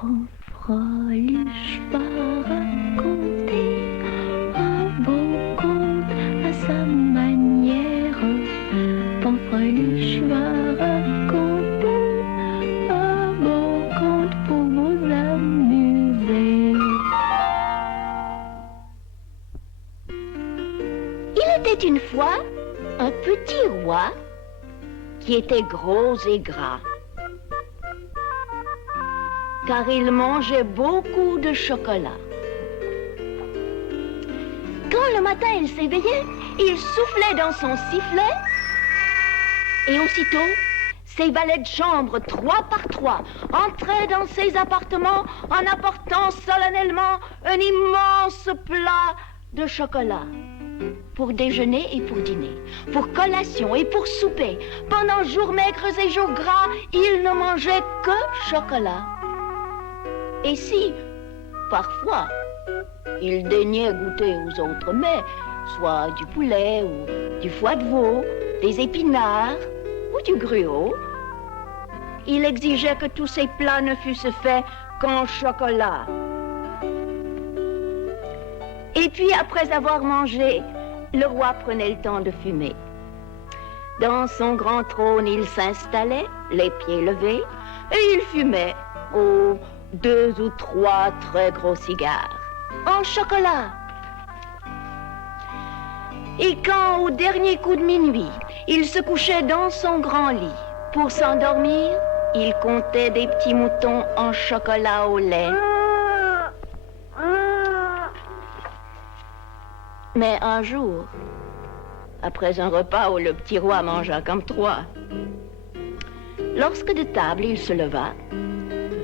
Fanfreluche va raconter un beau conte à sa manière. Fanfreluche va raconter un beau conte pour vous amuser. Il était une fois un petit roi qui était gros et gras, car il mangeait beaucoup de chocolat. Quand le matin il s'éveillait, il soufflait dans son sifflet et aussitôt, ses valets de chambre, 3 par 3, entraient dans ses appartements en apportant solennellement un immense plat de chocolat. Pour déjeuner et pour dîner, pour collation et pour souper, pendant jours maigres et jours gras, il ne mangeait que chocolat. Et si, parfois, il daignait goûter aux autres mets, soit du poulet ou du foie de veau, des épinards ou du gruau, il exigeait que tous ces plats ne fussent faits qu'en chocolat. Et puis, après avoir mangé, le roi prenait le temps de fumer. Dans son grand trône, il s'installait, les pieds levés, et il fumait, 2 ou 3 très gros cigares, en chocolat. Et quand, au dernier coup de minuit, il se couchait dans son grand lit pour s'endormir, il comptait des petits moutons en chocolat au lait. Mais un jour, après un repas où le petit roi mangea comme 3, lorsque de table il se leva,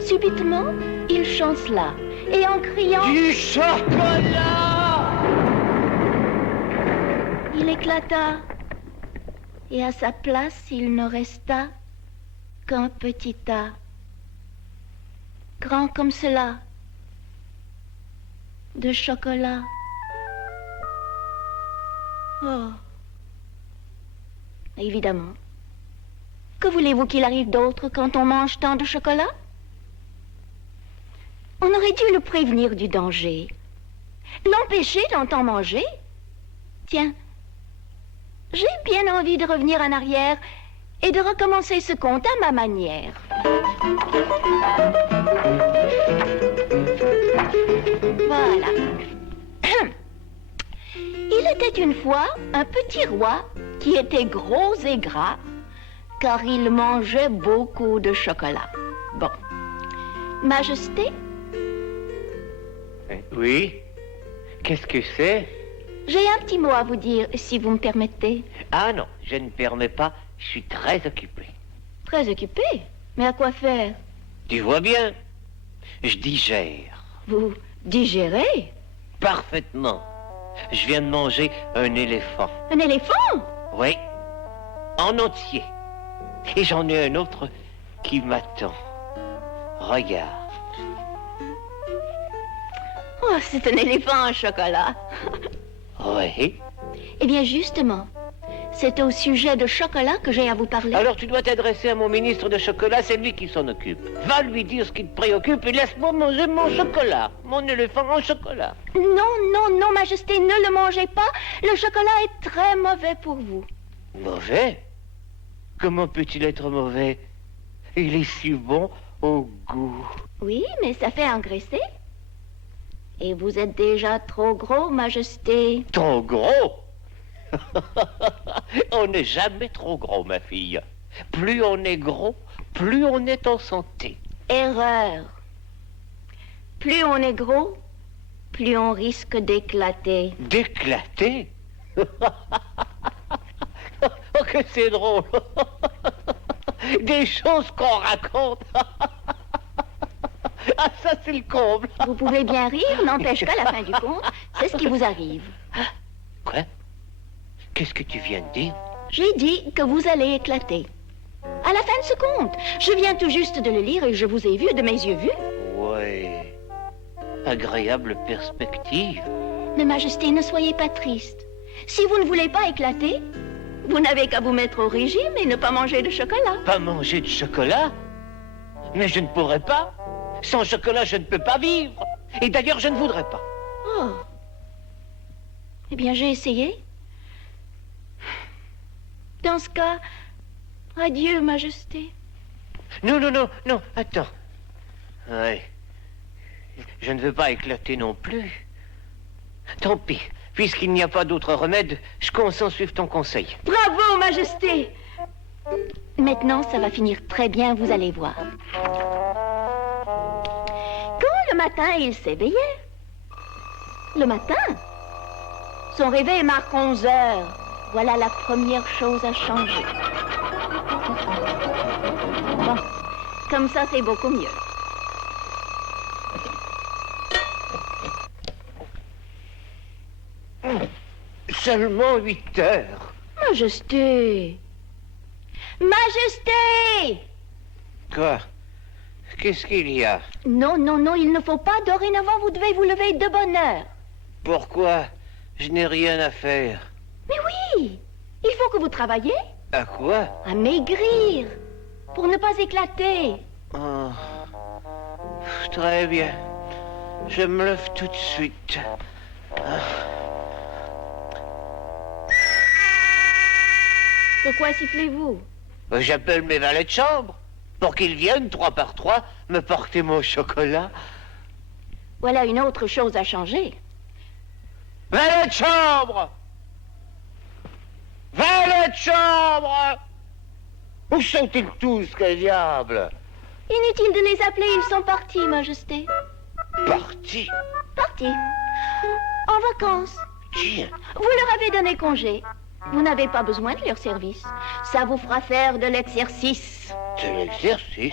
subitement, il chancela, et en criant « Du chocolat !» il éclata, et à sa place, il ne resta qu'un petit tas, grand comme cela, de chocolat. Oh, évidemment. Que voulez-vous qu'il arrive d'autre quand on mange tant de chocolat? On aurait dû le prévenir du danger, l'empêcher d'en tant manger. Tiens, j'ai bien envie de revenir en arrière et de recommencer ce conte à ma manière. Voilà. Il était une fois un petit roi qui était gros et gras, car il mangeait beaucoup de chocolat. Bon. Majesté? Oui? Qu'est-ce que c'est? J'ai un petit mot à vous dire, si vous me permettez. Ah non, je ne permets pas, je suis très occupé. Très occupé? Mais à quoi faire? Tu vois bien, je digère. Vous digérez? Parfaitement. Je viens de manger un éléphant. Un éléphant? Oui, en entier. Et j'en ai un autre qui m'attend. Regarde. Oh, c'est un éléphant en chocolat. Oui. Eh bien, justement, c'est au sujet de chocolat que j'ai à vous parler. Alors tu dois t'adresser à mon ministre de chocolat, c'est lui qui s'en occupe. Va lui dire ce qui te préoccupe et laisse-moi manger mon chocolat, mon éléphant en chocolat. Non, Majesté, ne le mangez pas. Le chocolat est très mauvais pour vous. Mauvais? Comment peut-il être mauvais? Il est si bon au goût. Oui, mais ça fait engraisser. Et vous êtes déjà trop gros, Majesté. Trop gros? On n'est jamais trop gros, ma fille. Plus on est gros, plus on est en santé. Erreur. Plus on est gros, plus on risque d'éclater. D'éclater? Oh, que c'est drôle. Des choses qu'on raconte. Ah, ça, c'est le comble. Vous pouvez bien rire, n'empêche qu'à la fin du compte, c'est ce qui vous arrive. Quoi? Qu'est-ce que tu viens de dire? J'ai dit que vous allez éclater. À la fin de ce conte, je viens tout juste de le lire et je vous ai vu de mes yeux vus. Oui. Agréable perspective. Mais Majesté, ne soyez pas triste. Si vous ne voulez pas éclater, vous n'avez qu'à vous mettre au régime et ne pas manger de chocolat. Pas manger de chocolat? Mais je ne pourrais pas. Sans chocolat, je ne peux pas vivre. Et d'ailleurs, je ne voudrais pas. Oh. Eh bien, j'ai essayé. Dans ce cas, adieu, Majesté. Non, non, non, non, attends. Oui. Je ne veux pas éclater non plus. Tant pis. Puisqu'il n'y a pas d'autre remède, je consens suivre ton conseil. Bravo, Majesté! Maintenant, ça va finir très bien, vous allez voir. Quand le matin, il s'éveillait. Le matin? Son réveil marque 11 heures. Voilà la première chose à changer. Bon, comme ça, c'est beaucoup mieux. Seulement 8 heures. Majesté! Majesté! Quoi? Qu'est-ce qu'il y a? Non, non, non, il ne faut pas. Dorénavant, vous devez vous lever de bonne heure. Pourquoi? Je n'ai rien à faire. Mais oui! Il faut que vous travailliez. À quoi? À maigrir. Pour ne pas éclater. Oh. Très bien. Je me lève tout de suite. Pourquoi sifflez-vous? J'appelle mes valets de chambre pour qu'ils viennent 3 par 3 me porter mon chocolat. Voilà une autre chose à changer. Valets de chambre! Valets de chambre! Où sont-ils tous, quel diable? Inutile de les appeler, ils sont partis, Majesté. Partis? Partis. En vacances. Tiens. Vous leur avez donné congé. Vous n'avez pas besoin de leur service. Ça vous fera faire de l'exercice. De l'exercice?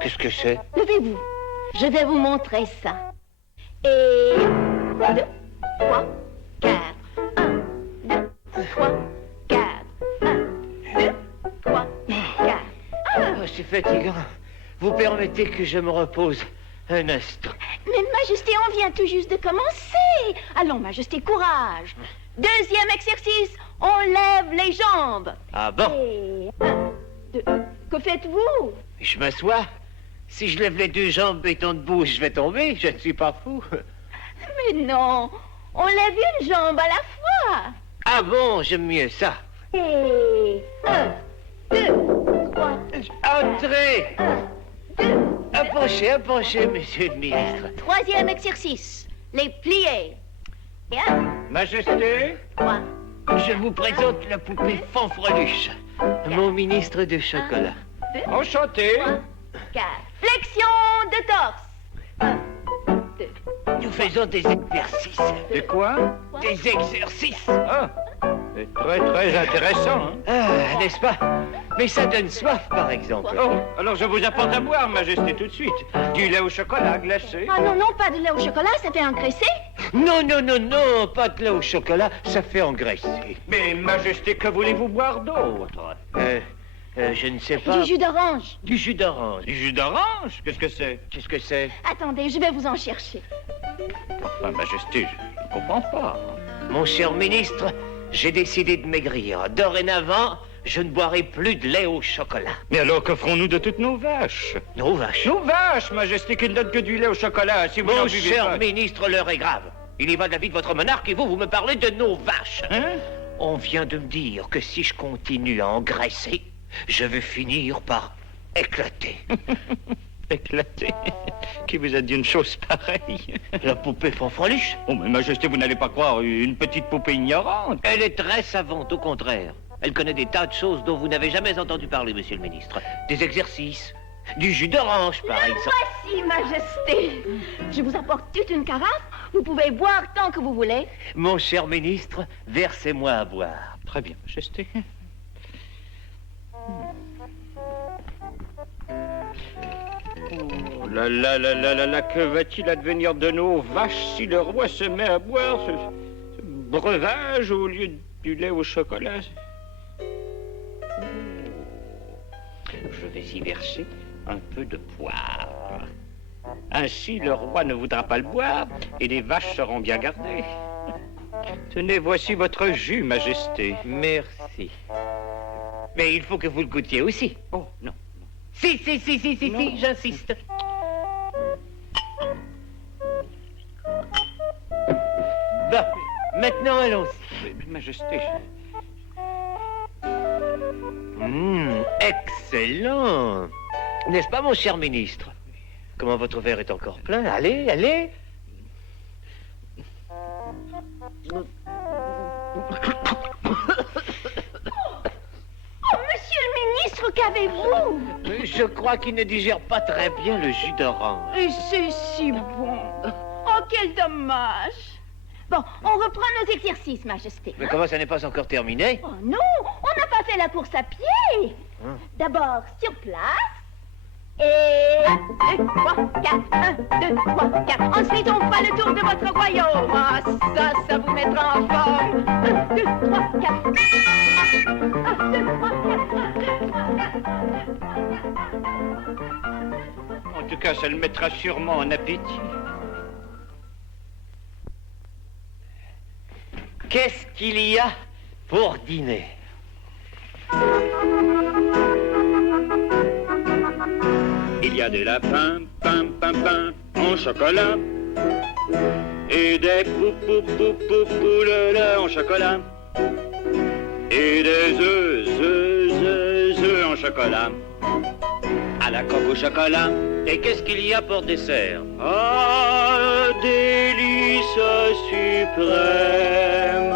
Qu'est-ce que c'est? Levez-vous. Je vais vous montrer ça. Et 2, 3, 4. 1, 2, 3, 4. 1, 2, 3, 4. Oh, c'est fatigant. Vous permettez que je me repose un instant. Mais Majesté, on vient tout juste de commencer. Allons, Majesté, courage. Deuxième exercice, on lève les jambes. Ah bon? Et 1, 2. Que faites-vous? Je m'assois. Si je lève les 2 jambes étant debout, je vais tomber. Je ne suis pas fou. Mais non, on lève une jambe à la fois. Ah bon, j'aime mieux ça. Et 1, 2, 3. Entrez! 1, 2. Approchez, approchez, monsieur le ministre. Troisième exercice, les plier. Et 1, Majesté, 3, Je vous présente la poupée Fanfreluche, mon ministre de chocolat. 2, enchanté. 3, 4. Flexion de torse. 1, 2, Nous faisons des exercices. De quoi? Des exercices. Ah, c'est très très intéressant. Hein? Ah, n'est-ce pas? Mais ça donne soif, par exemple. Oh, alors je vous apporte à boire, Majesté, tout de suite. Du lait au chocolat glacé. Ah non, non, pas de lait au chocolat, ça fait engraisser. Non, non, non, non, pas de lait au chocolat, ça fait engraisser. Mais Majesté, que voulez-vous boire d'autre? Je ne sais pas. Du jus d'orange. Du jus d'orange. Du jus d'orange? Qu'est-ce que c'est? Qu'est-ce que c'est? Attendez, je vais vous en chercher. Enfin, Majesté, je ne comprends pas. Mon cher ministre, j'ai décidé de maigrir. Dorénavant, je ne boirai plus de lait au chocolat. Mais alors, que ferons-nous de toutes nos vaches? Nos vaches. Nos vaches, Majesté, qui ne donnent que du lait au chocolat, si vous n'en Mon buvez cher pas. ministre, l'heure est grave. Il y va de la vie de votre monarque et vous me parlez de nos vaches. Hein? On vient de me dire que si je continue à engraisser, je vais finir par éclater. Éclaté. Qui vous a dit une chose pareille? La poupée Fanfreluche, Oh, mais Majesté, vous n'allez pas croire une petite poupée ignorante. elle est très savante, au contraire. Elle connaît des tas de choses dont vous n'avez jamais entendu parler, monsieur le ministre. Des exercices, du jus d'orange, par exemple. Voici, Majesté. Je vous apporte toute une carafe. Vous pouvez boire tant que vous voulez. Mon cher ministre, versez-moi à boire. Très bien, Majesté. Oh là là là là là là, que va-t-il advenir de nos vaches si le roi se met à boire ce breuvage au lieu du lait au chocolat? Je vais y verser un peu de poivre. Ainsi, le roi ne voudra pas le boire et les vaches seront bien gardées. Tenez, voici votre jus, Majesté. Merci. Mais il faut que vous le goûtiez aussi. Oh, non. Si, Non. j'insiste. Bah, maintenant, allons-y. Majesté. Excellent. N'est-ce pas, mon cher ministre? Comment votre verre est encore plein? Allez, allez. Oh, monsieur le ministre, qu'avez-vous? Je crois qu'il ne digère pas très bien le jus d'orange. Et c'est si bon. Oh, quel dommage. Bon, on reprend nos exercices, Majesté. Mais comment ça n'est pas encore terminé? Oh non, on n'a pas fait la course à pied. D'abord, sur place. Et 1, 2, 3, 4. 1, 2, 3, 4. Ensuite, on fera le tour de votre royaume. Ah, ça vous mettra en forme. 1, 2, 3, 4. 1, 2, 3, 4. En tout cas, ça le mettra sûrement en appétit. Qu'est-ce qu'il y a pour dîner? Il y a des lapins, pain, en chocolat. Et des poules en chocolat. Et des œufs en chocolat. À la coque au chocolat. Et qu'est-ce qu'il y a pour dessert? Ah, délice suprême.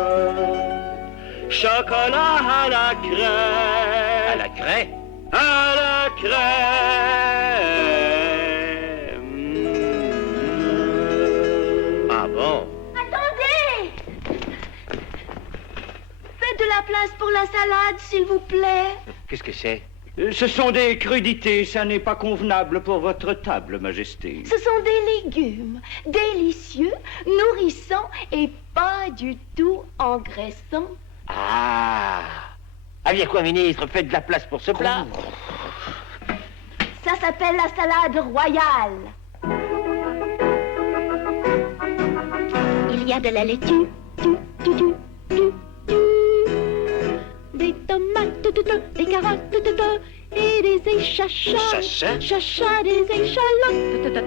Chocolat à la crème. À la craie? À la crème. Ah bon? Attendez! Faites de la place pour la salade, s'il vous plaît. Qu'est-ce que c'est? Ce sont des crudités, ça n'est pas convenable pour votre table, Majesté. Ce sont des légumes délicieux, nourrissants et pas du tout engraissants. Ah! Ah bien quoi, ministre? Faites de la place pour ce plat. Ça s'appelle la salade royale. Il y a de la laitue, des tomates, des carottes, et des échachats. Chacha, des échalotes, et des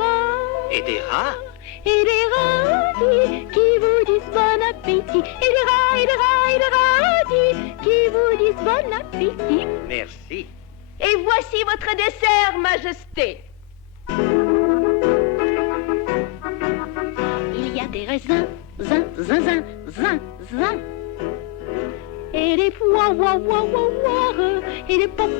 rats. Et des rats? Et des radis qui vous disent bon appétit. Et des rats, et des rats, et des radis qui vous disent bon appétit. Merci. Et voici votre dessert, Majesté. Il y a des raisins, zin. Et des poires, et des pom.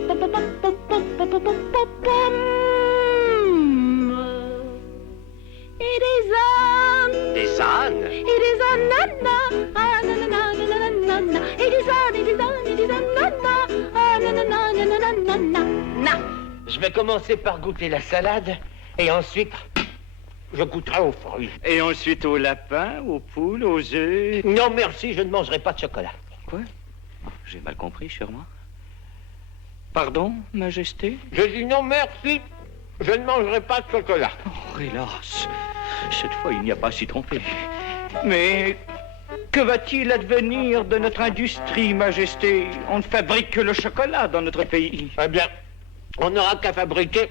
Et des ânes. Des ânes? Et des ananas. Ah, nanana. Et des ânes, et des ânes, et des ananas. Ah, nanana. Je vais commencer par goûter la salade et ensuite je goûterai aux fruits. Et ensuite aux lapins, aux poules, aux œufs. Non merci, je ne mangerai pas de chocolat. Quoi? J'ai mal compris, sûrement. Pardon, Majesté? Je dis non merci, je ne mangerai pas de chocolat. Oh, hélas, cette fois, il n'y a pas à s'y tromper. Mais que va-t-il advenir de notre industrie, Majesté? On ne fabrique que le chocolat dans notre pays. Eh bien, on n'aura qu'à fabriquer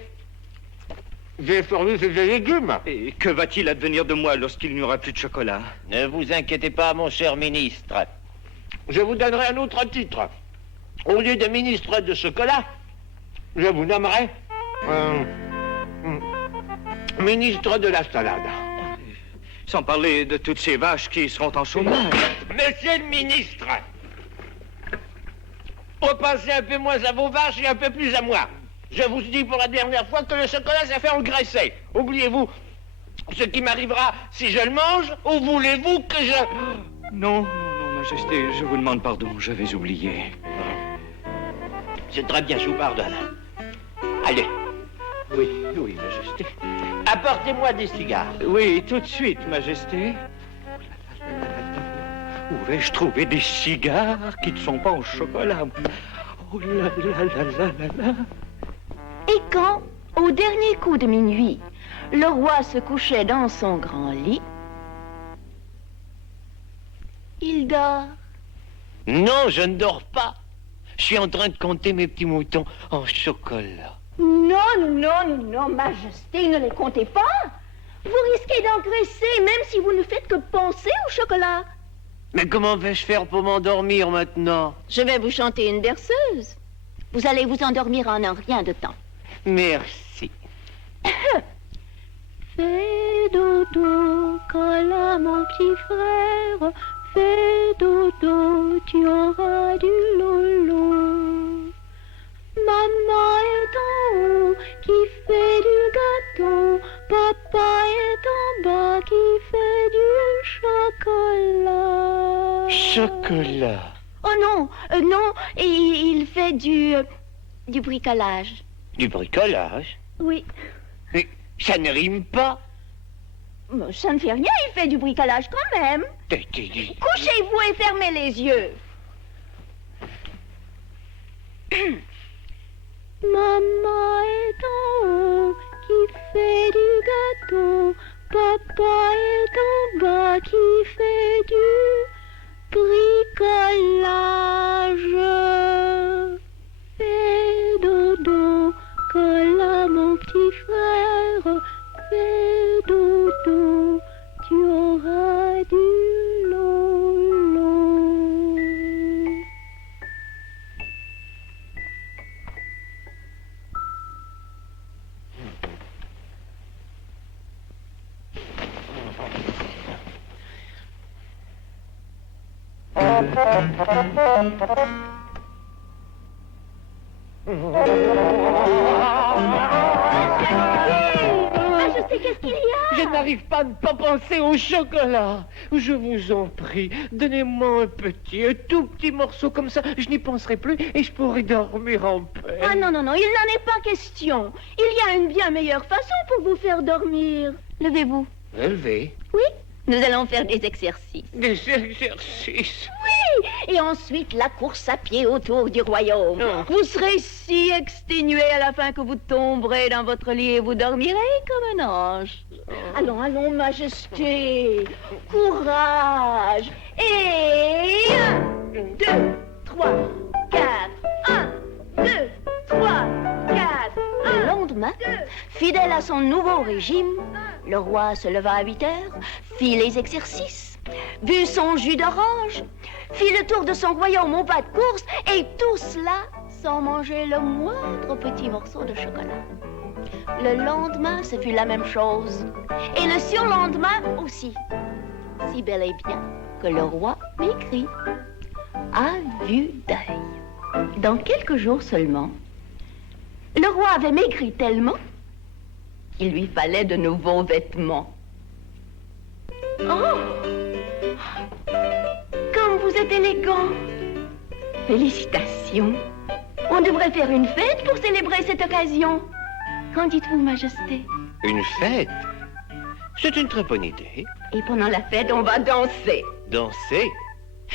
des fruits et des légumes. Et que va-t-il advenir de moi lorsqu'il n'y aura plus de chocolat? Ne vous inquiétez pas, mon cher ministre. Je vous donnerai un autre titre. Au lieu de ministre de chocolat, je vous nommerai ministre de la salade. Sans parler de toutes ces vaches qui seront en chômage. Monsieur le ministre, repensez un peu moins à vos vaches et un peu plus à moi. Je vous dis pour la dernière fois que le chocolat, ça fait engraisser. Oubliez-vous ce qui m'arrivera si je le mange, ou voulez-vous que je... Non, Majesté, je vous demande pardon, j'avais oublié. C'est très bien, je vous pardonne. Allez. Oui, Majesté. Apportez-moi des cigares. Oui, tout de suite, Majesté. Où vais-je trouver des cigares qui ne sont pas au chocolat? Oh là là. Et quand, au dernier coup de minuit, le roi se couchait dans son grand lit, il dort. Non, je ne dors pas. Je suis en train de compter mes petits moutons en chocolat. Non, non, non, Majesté, ne les comptez pas. Vous risquez d'engraisser, même si vous ne faites que penser au chocolat. Mais comment vais-je faire pour m'endormir maintenant? Je vais vous chanter une berceuse. Vous allez vous endormir en un rien de temps. Merci. Fais dodo, cola, mon petit frère. Fais dodo, tu auras du lolo. Maman est en haut qui fait du gâteau. Papa est en bas qui fait du chocolat. Chocolat. Oh non, non, et il fait du bricolage. Du bricolage? Oui. Mais ça ne rime pas. Ça ne fait rien, il fait du bricolage quand même. Couchez-vous et fermez les yeux. Maman est en haut qui fait du gâteau. Papa est en bas qui fait du bricolage. Fais dodo, cola mon petit frère. Fais dodo, tu auras du lolo. Majesté, qu'est-ce qu'il y a? Je n'arrive pas à ne pas penser au chocolat. Je vous en prie, donnez-moi un tout petit morceau comme ça. Je n'y penserai plus et je pourrai dormir en paix. Ah non, non, non, il n'en est pas question. Il y a une bien meilleure façon pour vous faire dormir. Levez-vous. Levé. Oui, nous allons faire des exercices. Des exercices. Oui, et ensuite la course à pied autour du royaume. Oh. Vous serez si exténué à la fin que vous tomberez dans votre lit et vous dormirez comme un ange. Allons, allons, Majesté. Courage. Et 1, 2, 3, 4. 1, 2, 3, 4. Le lendemain, fidèle à son nouveau régime, le roi se leva à 8 heures, fit les exercices, but son jus d'orange, fit le tour de son royaume au pas de course, et tout cela sans manger le moindre petit morceau de chocolat. Le lendemain, ce fut la même chose, et le surlendemain aussi, si bel et bien que le roi maigrit à vue d'œil. Dans quelques jours seulement, le roi avait maigri tellement qu'il lui fallait de nouveaux vêtements. Oh! Comme vous êtes élégant! Félicitations! On devrait faire une fête pour célébrer cette occasion. Qu'en dites-vous, Majesté? Une fête? C'est une très bonne idée. Et pendant la fête, on va danser. Danser?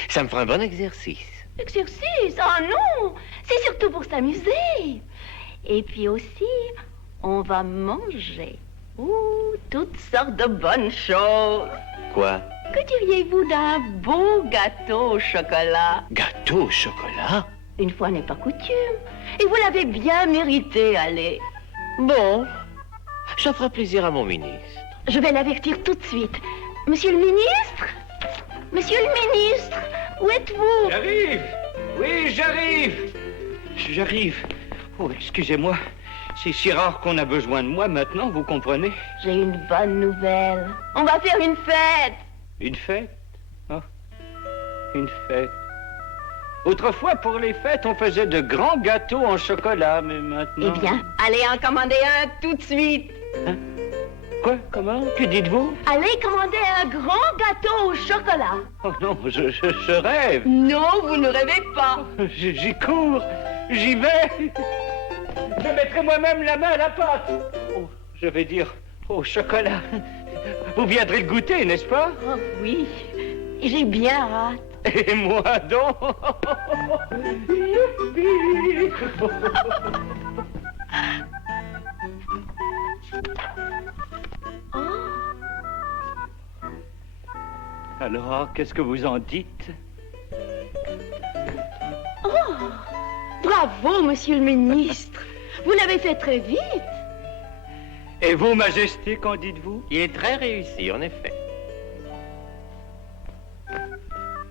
Ça me fera un bon exercice. Exercice? Oh non! C'est surtout pour s'amuser. Et puis aussi, on va manger. Ouh, toutes sortes de bonnes choses. Quoi? Que diriez-vous d'un beau gâteau au chocolat? Gâteau au chocolat? Une fois n'est pas coutume. Et vous l'avez bien mérité, allez. Bon, ça fera plaisir à mon ministre. Je vais l'avertir tout de suite. Monsieur le ministre? Monsieur le ministre, où êtes-vous? J'arrive. Oui, j'arrive. J'arrive. Oh, excusez-moi. C'est si rare qu'on a besoin de moi maintenant, vous comprenez? J'ai une bonne nouvelle. On va faire une fête. Une fête? Oh, une fête. Autrefois, pour les fêtes, on faisait de grands gâteaux en chocolat, mais maintenant... Eh bien, allez en commander un tout de suite. Hein? Quoi? Comment? Que dites-vous? Allez commander un grand gâteau au chocolat. Oh non, je rêve. Non, vous ne rêvez pas. J'y cours. J'y vais. Je mettrai moi-même la main à la pâte. Oh, je vais dire au chocolat. Vous viendrez le goûter, n'est-ce pas? Oh oui, j'ai bien hâte. Et moi donc. Youpi. Alors, qu'est-ce que vous en dites? Oh, Bravo, monsieur le ministre. Vous l'avez fait très vite. Et vous, Majesté, qu'en dites-vous? Il est très réussi, en effet.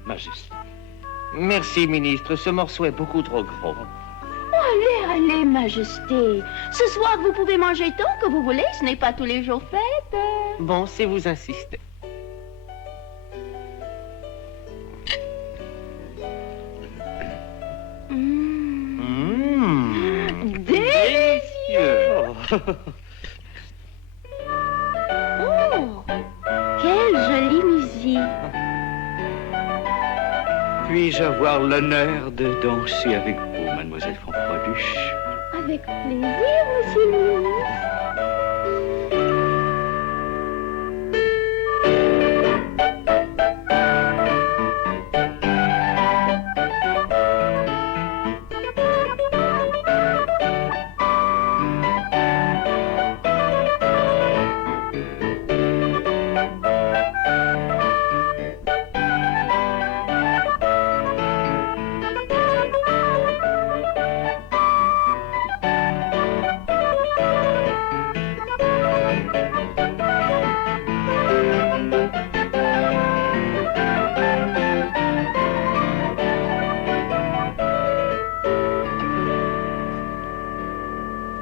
Majesté. Merci, ministre. Ce morceau est beaucoup trop gros. Allez, allez, Majesté. Ce soir, vous pouvez manger tant que vous voulez. Ce n'est pas tous les jours fête. Bon, si vous insistez. Délicieux. Oh, quelle jolie musique. Puis-je avoir l'honneur de danser avec vous, mademoiselle Fanfreluche? Avec plaisir, monsieur le ministre.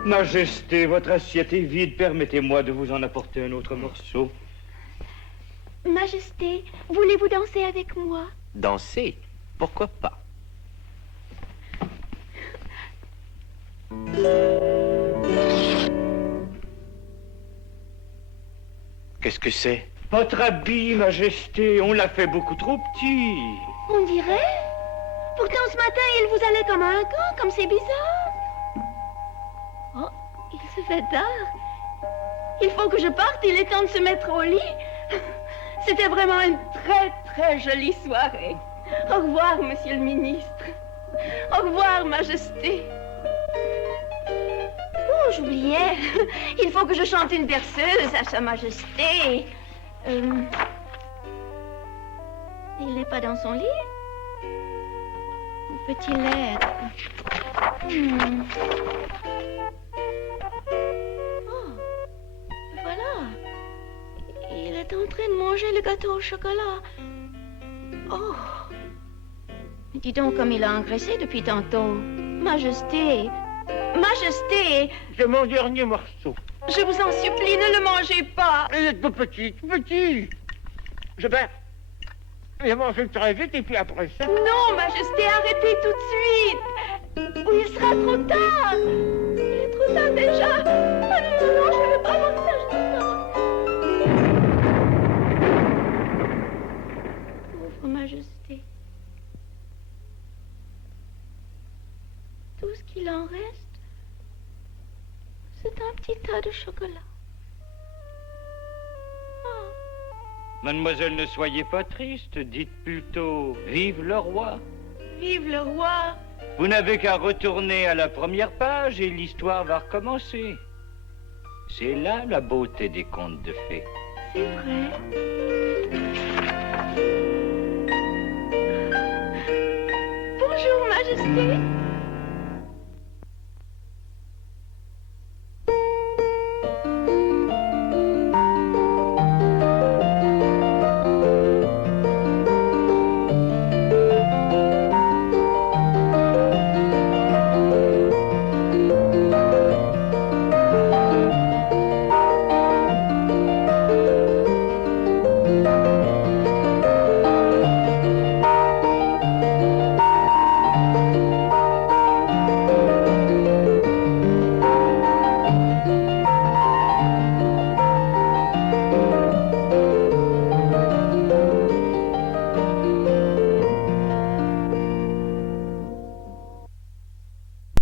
Majesté, votre assiette est vide. Permettez-moi de vous en apporter un autre morceau. Majesté, voulez-vous danser avec moi? Danser? Pourquoi pas? Qu'est-ce que c'est? Votre habit, Majesté, on l'a fait beaucoup trop petit. On dirait. Pourtant, ce matin, il vous allait comme un gant, comme c'est bizarre. Oh, il se fait tard. Il faut que je parte, il est temps de se mettre au lit. C'était vraiment une très, très jolie soirée. Au revoir, monsieur le ministre. Au revoir, Majesté. Oh, j'oubliais. Il faut que je chante une berceuse à Sa Majesté. Il n'est pas dans son lit? Où peut-il être? Oh, voilà. Il est en train de manger le gâteau au chocolat. Oh. Dis donc comme il a engraissé depuis tantôt. Majesté. Majesté. C'est mon dernier morceau. Je vous en supplie, ne le mangez pas. Il est tout petit, petit. Je vais manger très vite et puis après ça... Non, Majesté, arrêtez tout de suite. Oui, il sera trop tard. Il est trop tard déjà. Ah non, non, non, je ne veux pas voir ça, je ne veux pas. Pauvre Majesté. Tout ce qu'il en reste, c'est un petit tas de chocolat. Oh. Mademoiselle, ne soyez pas triste. Dites plutôt « Vive le roi ». Vive le roi. Vous n'avez qu'à retourner à la première page et l'histoire va recommencer. C'est là la beauté des contes de fées. C'est vrai. Bonjour, Majesté.